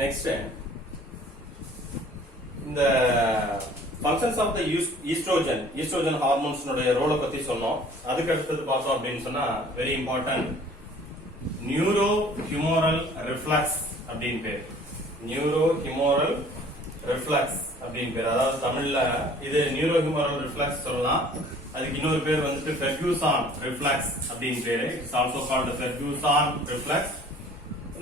next இந்த functions of the estrogen hormones உடைய ரோலை பத்தி சொன்னோம். அதுக்கு அடுத்து பார்த்தோம் அப்படின்னு சொன்னா very important neurohumoral reflex அப்படினு பேர். neurohumoral reflex அப்படினு பேர். அதாவது தமிழ்ல இது neurohumoral reflex சொல்லலாம். அதுக்கு இன்னொரு பேர் வந்துட்டு Ferguson reflex அப்படினு பேரு. It's also called Ferguson reflex.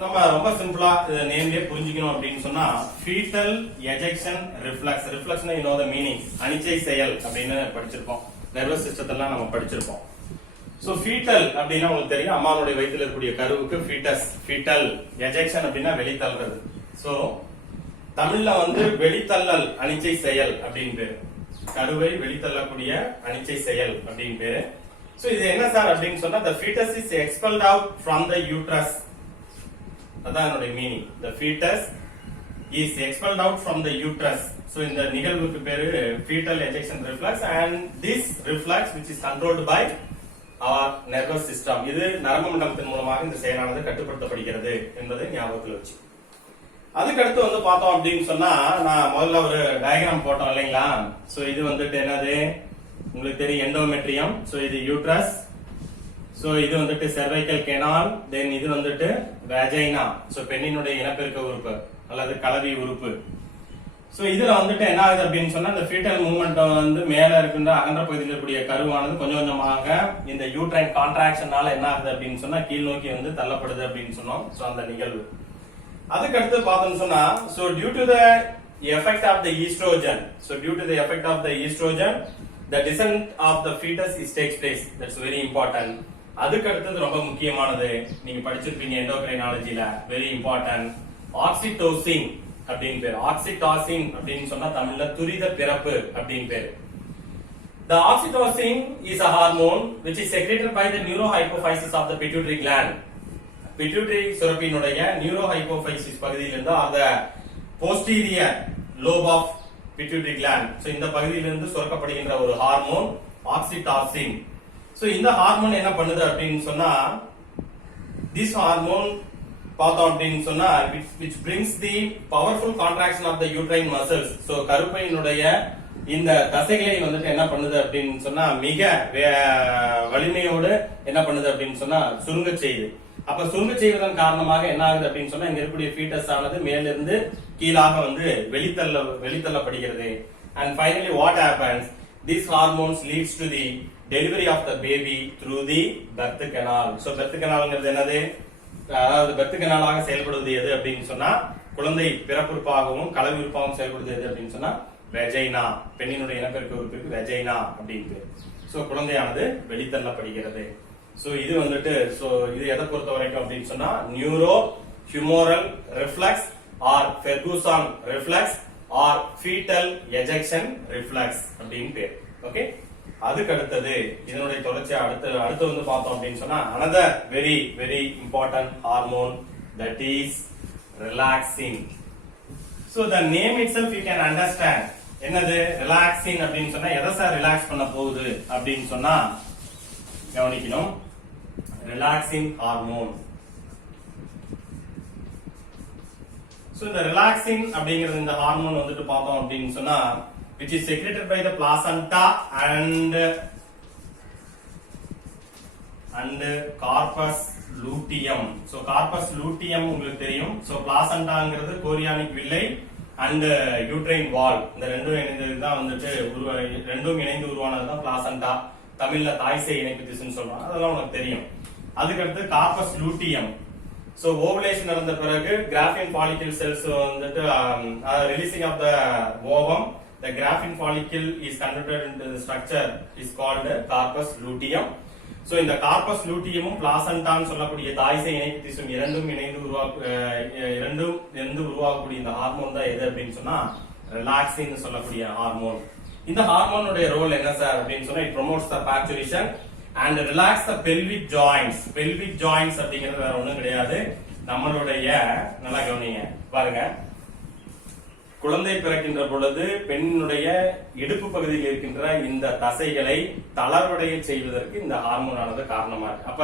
நம்ம ரொம்ப சிம்பிளா இத நேம்லயே புரிஞ்சிக்கணும் அப்படின்னு சொன்னா fetal ejection reflex. reflexனா you know the meaning. அனிச்சை செயல் அப்படின்னு படிச்சிருப்போம். நர்வஸ் சிஸ்டத்தெல்லாம் நம்ம படிச்சிருப்போம். சோ fetal அப்படினா உங்களுக்கு தெரியும் அம்மாவுடைய வயித்துல இருக்கக்கூடிய கருவுக்கு fetus. fetal ejection அப்படினா வெளித்தள்ளுறது. சோ தமிழ்ல வந்து வெளித்தள்ளல் அனிச்சை செயல் அப்படின்னு பேரு. கருவை வெளித்தள்ளக்கூடிய அனிச்சை செயல் அப்படின்னு பேரு. சோ இது என்ன சார் அப்படின்னு சொன்னா the fetus is expelled out from the uterus. அதான் என்னோட meaning. the fetus is expelled out from the uterus. so இந்த நிகழ்வுக்கு பேரு fetal ejection reflex and this reflex which is controlled by our nervous system. இது நரம்பு மண்டலத்தின் மூலமாக இந்த செயலானது கட்டுப்படுத்தப்படுகிறது என்பதை ஞாபகத்தில் வச்சு அதுக்கு அடுத்து வந்து பார்த்தோம் அப்படின்னு சொன்னா நான் முதல்ல ஒரு டயகிராம் போட்டோம் இல்லைங்களா. சோ இது வந்துட்டு என்னது உங்களுக்கு தெரியும் எண்டோமெட்ரியம். சோ இது யூட்ரஸ். சோ இது வந்துட்டு cervical canal. தென் இது வந்துட்டு vagina. சோ பெண்ணினுடைய இனப்பெருக்க உறுப்பு அல்லது கலவி உறுப்பு. சோ இதுல வந்துட்டு என்ன ஆகுது அப்படின்னு சொன்னா இந்த ஃபீட்டல் மூவ்மெண்ட் வந்து மேல இருக்கின்ற அகன்ற பகுதியில் இருக்கக்கூடிய கருவானது கொஞ்சம் கொஞ்சமாக இந்த யூட்ரைன் கான்ட்ராக்ஷனால என்ன ஆகுது அப்படின்னு சொன்னா கீழ் நோக்கி வந்து தள்ளப்படுது அப்படின்னு சொன்னோம். சோ அந்த நிகழ்வு அதுக்கு அடுத்து பார்த்தோம்னு சொன்னா so due to the effect of the estrogen the descent of the fetus is takes place. That's very important. அதுக்கு அடுத்து ரொம்ப முக்கியமானது நீங்க படிச்சிருப்பீங்க எண்டோக்ரைனாலஜில very important oxytocin அப்படினு பேர். oxytocin அப்படினு சொன்னா தமிழ்ல துரித பிறப்பு அப்படினு பேர். The oxytocin is a hormone which is secreted by the neurohypophysis of the pituitary gland. pituitary சுரப்பியினுடைய neurohypophysis பகுதியிலிருந்து அந்த posterior lobe of pituitary gland. So இந்த பகுதியிலிருந்து சுரக்கப்படுகின்ற ஒரு ஹார்மோன் oxytocin. சோ இந்த ஹார்மோன் என்ன பண்ணுது அப்படின்னு சொன்னா this hormone பார்த்தோம் அப்படின்னு சொன்னா which brings the powerful contraction of the uterine muscles. So கருப்பையினுடைய இந்த தசைகளை வந்துட்டு என்ன பண்ணுது அப்படின்னு சொன்னா மிக வலிமையோடு என்ன பண்ணுது அப்படின்னு சொன்னா சுருங்க செய்யுது. அப்ப சுருங்க செய்வதன் காரணமாக என்ன ஆகுது அப்படின்னு சொன்னா இங்க இருக்கக்கூடிய ஃபீட்டஸ் ஆனது மேலிருந்து கீழாக வந்து வெளித்தள்ளப்படுகிறது. and finally what happens, these hormones leads to the delivery of the baby through the birth canal. so birth canalங்கிறது என்னது, அதாவது birth canalஆக செயல்படுவது எது அப்படின்னு சொன்னா குழந்தை பிறப்புறுப்பாகவும் கலவி உறுப்பாகவும் செயல்படுவது எது அப்படின்னு சொன்னா வெஜைனா. பெண்ணினுடைய இனப்பெருக்க உறுப்புக்கு வெஜைனா அப்படின்னு பேர். சோ குழந்தையானது வெளித்தள்ளப்படுகிறது. சோ இது வந்துட்டு சோ இது எதை பொறுத்த வரைக்கும் அப்படின்னு சொன்னா neurohumoral reflex or Ferguson reflex or fetal ejection reflex அப்படின்னு பேர். ஓகே, அதுக்கு அடுத்தது இதனுடைய தொடர்ச்சியா அடுத்து வந்து பார்த்தோம் அப்படின்னு சொன்னா another very very important hormone that is relaxin. so the name itself you can understand. என்னது relaxin அப்படின்னு சொன்னா எதை சார் ரிலாக்ஸ் பண்ண போகுது அப்படின்னு சொன்னா கவனிக்கணும். relaxin hormone. so இந்த relaxin அப்படிங்கிறது இந்த ஹார்மோன் வந்துட்டு பார்த்தோம் அப்படின்னு சொன்னா which is secreted by the placenta and corpus luteum. so corpus luteum உங்களுக்கு தெரியும். so placentaங்கிறது chorionic villi and uterine wall. இந்த ரெண்டும் இணைந்ததுதான் வந்துட்டு ரெண்டும் இணைந்து உருவானதுதான் பிளாசண்டா. தமிழ்ல தாய்சேய் இணைப்பு திசுன்னு சொல்றாங்க, அதெல்லாம் உங்களுக்கு தெரியும். அதுக்கு அடுத்து கார்பஸ் லூட்டியம். சோ ஓவுலேஷன் நடந்த பிறகு கிராஃபின் ஃபாலிக்கல் செல்ஸ் வந்துட்டு releasing of the ovum, the graphene follicle is converted into the structure is called corpus luteum. so இந்த corpus luteum பிளாசண்டான்னு சொல்லக்கூடிய தாய்சேய் இணைப்பு திசு இரண்டும் உருவாக்கக்கூடிய இந்த ஹார்மோன் தான் எது அப்படின்னு சொன்னா relaxin சொல்லக்கூடிய ஹார்மோன். இந்த ஹார்மோனுடைய ரோல் என்ன சார் அப்படின்னு சொன்னா it promotes the parturition and relax the pelvic joints. pelvic joints அப்படிங்கிறது வேற ஒண்ணும் கிடையாது, நம்மளுடைய நல்லா கவனிங்க பாருங்க, குழந்தை பிறக்கின்ற பொழுது பெண்ணுடைய இடுப்பு பகுதியில் இருக்கின்ற இந்த தசைகளை தளர்வடைய செய்வதற்கு இந்த ஹார்மோனானது காரணமா இருக்கு. அப்ப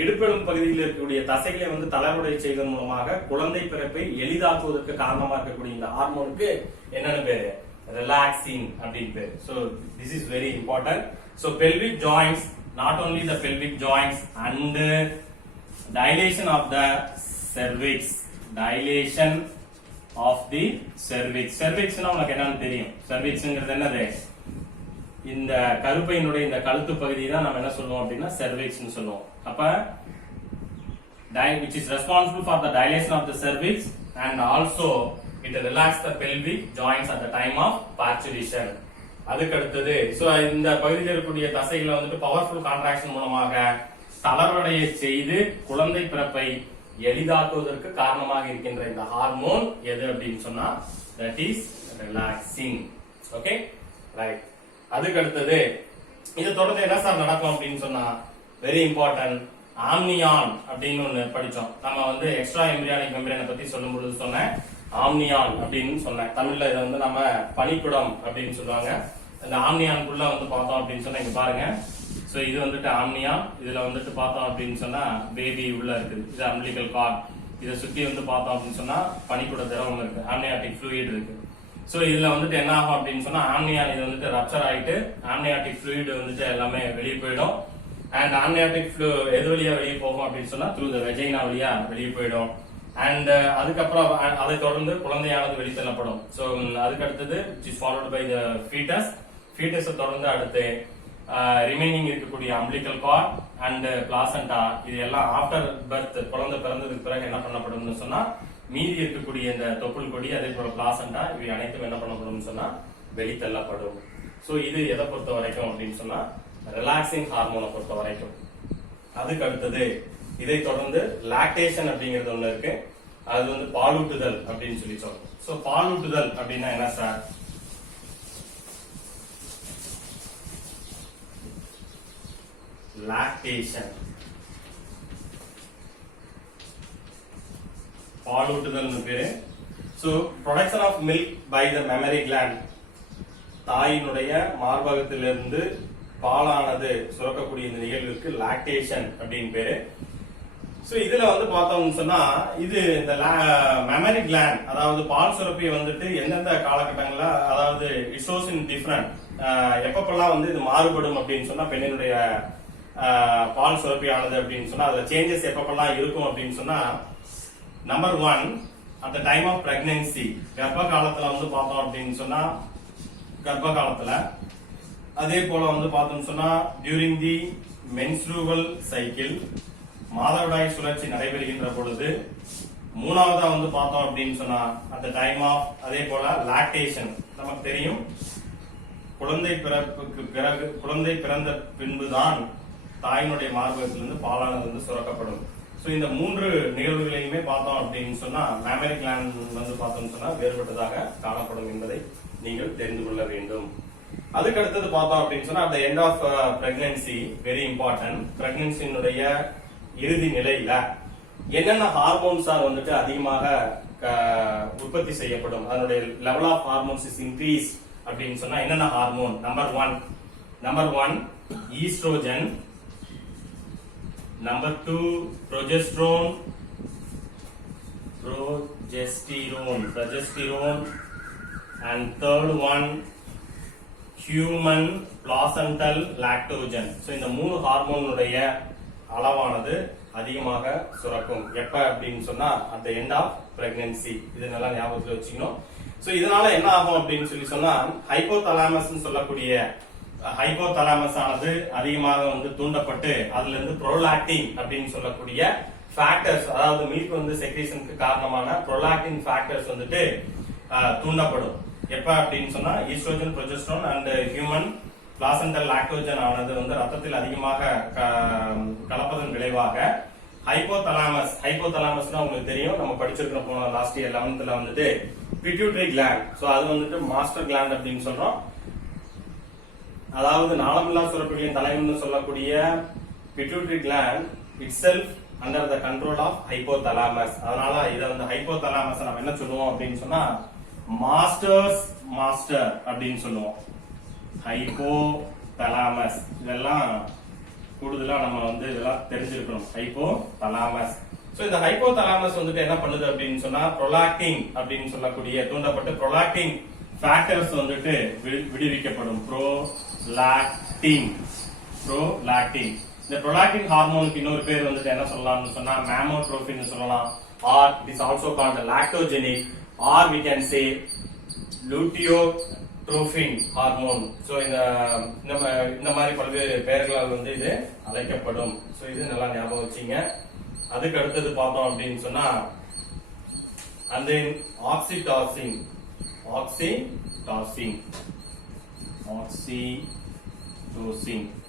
இடுப்பெலும் பகுதியில் இருக்கக்கூடிய தசைகளை வந்து தளர்வடைய செய்வதன் மூலமாக குழந்தை பிறப்பை எளிதாக்குவதற்கு காரணமா இருக்கக்கூடிய இந்த ஹார்மோனுக்கு என்னன்னு பேரு? ரிலாக்சின் அப்படின்னு பேரு. So this is very important. So pelvic joints, not only the pelvic joints and dilation of the cervix, dilation of the cervix. cervixனா உங்களுக்கு என்னன்னு தெரியும்? cervixங்கிறது என்னது? இந்த கருப்பையினுடைய இந்த கழுத்து பகுதியை தான் நம்ம என்ன சொல்லுவோம் அப்படின்னா cervixனு சொல்லுவோம். அப்ப which is responsible for the dilation of the cervix and also it relax the pelvic joints at the time of parturition. அதுக்கு அடுத்தது சோ இந்த பகுதியில் இருக்கக்கூடிய தசைகளை வந்துட்டு பவர்ஃபுல் கான்ட்ராக்ஷன் மூலமாக தளர்வடைய செய்து குழந்தை பிறப்பை எளிதாக்குவதற்கு காரணமாக இருக்கின்ற இந்த ஹார்மோன் எது அப்படின்னு சொன்னா that is relaxing. Okay right. அதுக்கு அடுத்தது இது தொடர்ந்து என்ன சார் நடக்கும் அப்படின்னு சொன்னா வெரி இம்பார்ட்டன்ட் ஆம்னியான் அப்படின்னு ஒண்ணு படிச்சோம். நம்ம வந்து எக்ஸ்ட்ரா எம்பிரியானிக் மெம்பரேனை பத்தி சொல்லும் பொழுது சொன்னேன் ஆம்னியான் அப்படின்னு சொன்னேன். தமிழ்ல இதை வந்து நம்ம பனிக்குடம் அப்படின்னு சொல்லுவாங்க. இந்த ஆம்னியானுக்குள்ள வந்து பார்த்தோம் அப்படின்னு சொன்னா இங்க பாருங்க. சோ இது வந்துட்டு ஆம்னியான். இதுல வந்துட்டு பார்த்தோம் அப்படின்னு சொன்னா பேபி உள்ள இருக்குது. இது அம்பிளிக்கல் கார்ட். இதை சுத்தி வந்து பார்த்தோம் அப்படின்னு சொன்னா பனிக்குட திரவம் இருக்கு, ஆம்னியாட்டிக் ஃப்ளூயிட் இருக்கு. சோ இதுல வந்துட்டு என்ன ஆகும் அப்படின்னு சொன்னா ஆம்னியான் இது வந்துட்டு ரப்சர் ஆயிட்டு ஆம்னியாட்டிக் ஃப்ளூயிட் வந்துட்டு எல்லாமே வெளியே போயிடும். அண்ட் ஆம்னியாட்டிக் ஃப்ளூ எது வழியா வெளியே போகும் அப்படின்னு சொன்னா த்ரூ த வெஜைனா வழியா வெளியே போயிடும். அண்ட் அதுக்கப்புறம் அதை தொடர்ந்து குழந்தையானது வெளித்தள்ளப்படும். சோ அதுக்கு அடுத்தது which is followed by the fetus. fetus தொடர்ந்து அடுத்து ரிமைனிங் இருக்கக்கூடிய அம்பிளிக்கல் கார்ட் அண்ட் பிளாசண்டா இது எல்லாம் ஆஃப்டர் பர்த் குழந்தை பிறந்ததுக்கு பிறகு என்ன பண்ணப்படும்னு சொன்னா மீதி இருக்கக்கூடிய இந்த தொப்புள் கொடி அதே போல பிளாசண்டா இவை அனைத்தும் என்ன பண்ணப்படும் சொன்னா வெளித்தள்ளப்படும். சோ இது எதை பொறுத்த வரைக்கும் அப்படின்னு சொன்னா ரிலாக்சிங் ஹார்மோனை பொறுத்த வரைக்கும். அதுக்கு அடுத்தது இதை தொடர்ந்து லாக்டேஷன் அப்படிங்கிறது ஒண்ணு இருக்கு. அது வந்து பாலூட்டுதல் அப்படின்னு சொல்லி சொல்றோம். சோ பாலூட்டுதல் அப்படின்னா என்ன சார்? லாக்டேஷன் பாலூட்டுதல் பேரு. So production of milk by the mammary gland தாயினுடைய மார்பகத்திலிருந்து பாலானது சுரக்கக்கூடிய இந்த நிகழ்வுக்கு லாக்டேஷன் அப்படின்னு பேரு. சோ இதுல வந்து பார்த்தோம்னு சொன்னா இது இந்த மெமரி கிளாண்ட் அதாவது பால் சுரப்பி வந்துட்டு எந்தெந்த காலகட்டங்கள்ல அதாவது இட்ஸ் இன் டிஃபரண்ட் எப்பப்பெல்லாம் வந்து இது மாறுபடும் அப்படின்னு சொன்னா பெண்ணினுடைய பால் சுரப்பியானது அப்படின்னு சொன்னா அதுல சேஞ்சஸ் எப்பப்பெல்லாம் இருக்கும் அப்படின்னு சொன்னா number 1 at the time of pregnancy கர்ப்ப காலத்துல வந்து பார்த்தோம் அப்படின்னு சொன்னா கர்ப்ப காலத்துல அதே போல வந்து பார்த்தோம்னு சொன்னா டியூரிங் தி menstrual cycle மாதவிடாய் சுழற்சி நடைபெறுகின்ற பொழுது மூணாவதா வந்து பார்த்தோம் அப்படின்னு சொன்னா at the time of அதே போல லாக்டேஷன் நமக்கு தெரியும் குழந்தை பிறப்புக்கு பிறகு குழந்தை பிறந்த பின்புதான் தாயினுடைய மார்பகத்திலிருந்து பாலானது வந்து சுரக்கப்படும். சோ இந்த மூன்று நிகழ்வுகளையுமே பார்த்தோம் அப்படின்னு சொன்னா மேமரி கிளாண்ட் வந்து பார்த்தோம்னு சொன்னா வேறுபட்டதாக காணப்படும் என்பதை நீங்கள் தெரிந்து கொள்ள வேண்டும். அதுக்கு அடுத்தது பார்த்தோம் அப்படின்னு சொன்னா அந்த end of pregnancy very important. பிரெக்னன்சியினுடைய இறுதி நிலையில என்னென்ன ஹார்மோன்ஸ் வந்துட்டு அதிகமாக உற்பத்தி செய்யப்படும் அதனுடைய level of hormones is increase அப்படின்னு சொன்னா என்னென்ன hormone? Number one oestrogen, number 2 progesterone and third one human placental lactogen. so இந்த மூணு ஹார்மோனுடைய அளவானது அதிகமாக சுரக்கும் எப்ப அப்படின்னு சொன்னா at the end of pregnancy. இது நல்லா ஞாபகத்துல வச்சுக்கணும். சோ இதனால என்ன ஆகும் அப்படின்னு சொல்லி சொன்னா ஹைபோதலாமஸ் சொல்லக்கூடிய ஹைபோதலாமஸ் ஆனது அதிகமாக வந்து தூண்டப்பட்டு அதுல இருந்து ப்ரோலாக்டின் அப்படின்னு சொல்லக்கூடிய ஃபேக்டர்ஸ் அதாவது மில்க் வந்து செக்ரீஷனுக்கு காரணமான ப்ரோலாக்டின் ஃபேக்டர்ஸ் வந்துட்டு தூண்டப்படும். எப்ப அப்படின்னு சொன்னா oestrogen, progesterone and human placental lactogen ஆனது வந்து ரத்தத்தில் அதிகமாக கலப்பதன் விளைவாக ஹைபோதலாமஸ்னா உங்களுக்கு தெரியும் நம்ம படிச்சிருக்கோம் போன லாஸ்ட் இயர் 11th வந்துட்டு பிட்யூட்டரி கிளாண்ட். சோ அது வந்துட்டு மாஸ்டர் கிளாண்ட் அப்படின்னு சொல்றோம். அதாவது நாளமில்லா சுரப்பிகளின் தலைவன் சொல்லக்கூடிய pituitary gland itself under the control of hypothalamus. அதனால இத வந்து ஹைபோதலாமஸ் நம்ம என்ன சொல்லுவோம் அப்படின்னு சொன்னா மாஸ்டர் அப்படின்னு சொல்லுவோம். ஹைபோதலாமஸ் இதெல்லாம் கூடுதலா நம்ம வந்து இதெல்லாம் தெரிஞ்சிருக்கணும். Hypo thalamus. சோ இந்த ஹைப்போ தலாமஸ் வந்துட்டு என்ன பண்ணுது அப்படின்னு சொன்னா ப்ரொலாக்டின் அப்படின்னு சொல்லக்கூடிய தூண்டப்பட்டு ப்ரொலாக்டின் ஃபேக்டர்ஸ் வந்துட்டு விடுவிக்கப்படும். ப்ரோலாக்டின். இந்த ப்ரொலாக்டின் ஹார்மோனுக்கு இன்னொரு பேர் வந்துட்டு என்ன சொல்லலாம்னு சொன்னா மேமோட்ரோபின் சொல்லலாம். Or it is also called lactogenic or we can say luteotropin hormone. So இந்த மாதிரி பல்வேறு பெயர்களால் வந்து இது அழைக்கப்படும். சோ இது நல்லா ஞாபகம் வச்சுங்க. அதுக்கு அடுத்தது பார்த்தோம் அப்படின்னு சொன்னா and then oxytocin.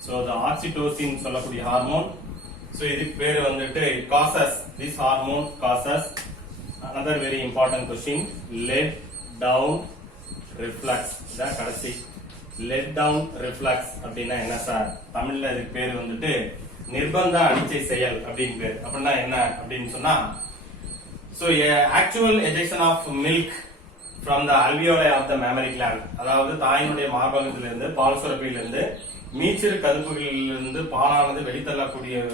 So the oxytocin சொல்லக்கூடிய ஹார்மோன். So இதுக்கு பேரு வந்துட்டு this hormone causes another very important question, let down reflux. இதான் கடைசி let down reflux அப்படின்னா என்ன சார்? தமிழ்ல இதுக்கு பேரு வந்துட்டு நிர்பந்த அனிச்சை செயல் அப்படின்னு பேரு. அப்படின்னா என்ன அப்படின்னு சொன்னா so actual ejection of milk from the alveoli of the mammary gland, அதாவது தாயினுடைய மார்பகத்திலிருந்து பால் சுரப்பியிலிருந்து மீச்சிறு கதுப்புகளிலிருந்து பாலானது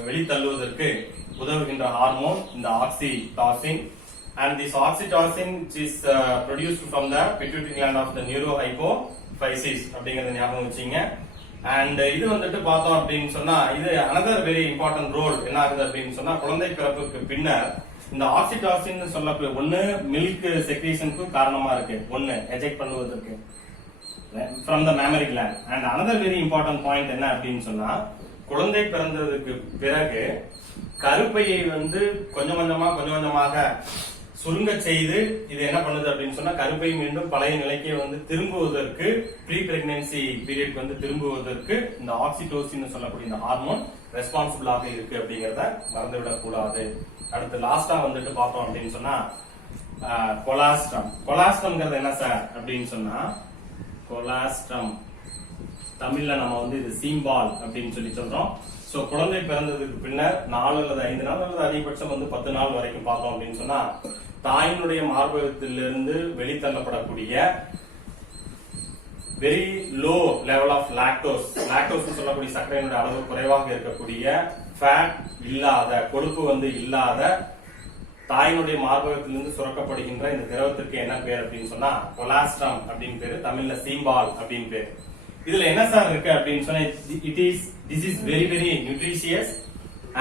வெளித்தள்ளுவதற்கு உதவுகின்ற ஹார்மோன் இந்த oxytocin. and this oxytocin is produced from the pituitary gland of the neurohypophysis அப்படிங்கறத ஞாபகம் வச்சீங்க. and இது வந்துட்டு பார்த்தோம் அப்படின்னு சொன்னா இது another very important role என்ன ஆகுது அப்படின்னு சொன்னா குழந்தை பிறப்புக்கு பின்னர் இந்த ஆக்சிடாசின் சொல்லக்கூடிய ஒன்னு மில்க் செக்ரீஷனுக்கு காரணமா இருக்கு, ஒன்னு எஜெக்ட் பண்ணுவதற்கு from the mammary gland. and another very important point என்ன அப்படின்னு சொன்னா குழந்தை பிறந்ததுக்கு பிறகு கருப்பையை வந்து கொஞ்சம் கொஞ்சமாக சுருங்க செய்து இது என்ன பண்ணுது அப்படின்னு சொன்னா கருப்பை மீண்டும் பழைய நிலைக்கு வந்து திரும்புவதற்கு ப்ரீ பிரெக்னன்சி பீரியட் வந்து திரும்புவதற்கு இந்த ஆக்சிடோசின் சொல்லக்கூடிய இந்த ஹார்மோன் ரெஸ்பான்சிபிளாக இருக்கு அப்படிங்கறத மறந்துவிடக் கூடாது. அடுத்து லாஸ்டா வந்துட்டு பார்த்தோம் அப்படின்னு சொன்னா கொலாஸ்ட்ரம்ங்கிறது என்ன சார் அப்படின்னு சொன்னா கொலாஸ்ட்ரம் தமிழ்ல நம்ம வந்து இது சீம்பால் அப்படின்னு சொல்லி சொல்றோம். சோ குழந்தை பிறந்ததுக்கு பின்னர் 4 அல்லது 5 நாள் அல்லது அதிகபட்சம் வந்து 10 நாள் வரைக்கும் பார்த்தோம் அப்படின்னு சொன்னா தாயினுடைய மார்பகத்திலிருந்து வெளித்தள்ளப்படக்கூடிய very low level of lactose சொல்லக்கூடிய சர்க்கரையினுடைய அளவு குறைவாக இருக்கக்கூடிய ஃபேட் இல்லாத கொழுப்பு வந்து இல்லாத தாயினுடைய மார்பகத்திலிருந்து சுரக்கப்படுகின்ற இந்த திரவத்திற்கு என்ன பேர் அப்படின்னு சொன்னா கொலாஸ்ட்ரம் அப்படின்னு பேரு, தமிழ்ல சீம்பால் அப்படின்னு பேரு. இதுல என்ன சார் இருக்கு அப்படின்னு சொன்னா this is very very nutritious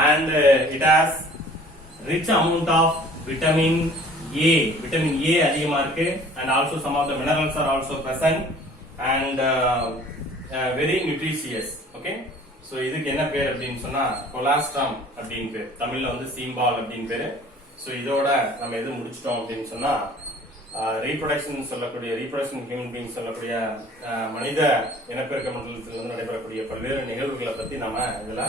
and it has rich amount of vitamin A அதிகமா இருக்கு and also some of the minerals are also present and very nutritious. okay, so இதுக்கு என்ன பேர் அப்படின்னு சொன்னா கொலாஸ்ட்ரம் அப்படின்னு பேர், தமிழ்ல வந்து சீம்பால் அப்படின்னு பேரு. சோ இதோட நம்ம எது முடிச்சிட்டோம் அப்படின்னு சொன்னா ரீப்ரொடக்ஷன் ஹியூமன் பீயிங் சொல்லக்கூடிய மனித இனப்பெருக்க மண்டலத்தில் நடைபெறக்கூடிய பல்வேறு நிகழ்வுகளை பத்தி நாம இதுல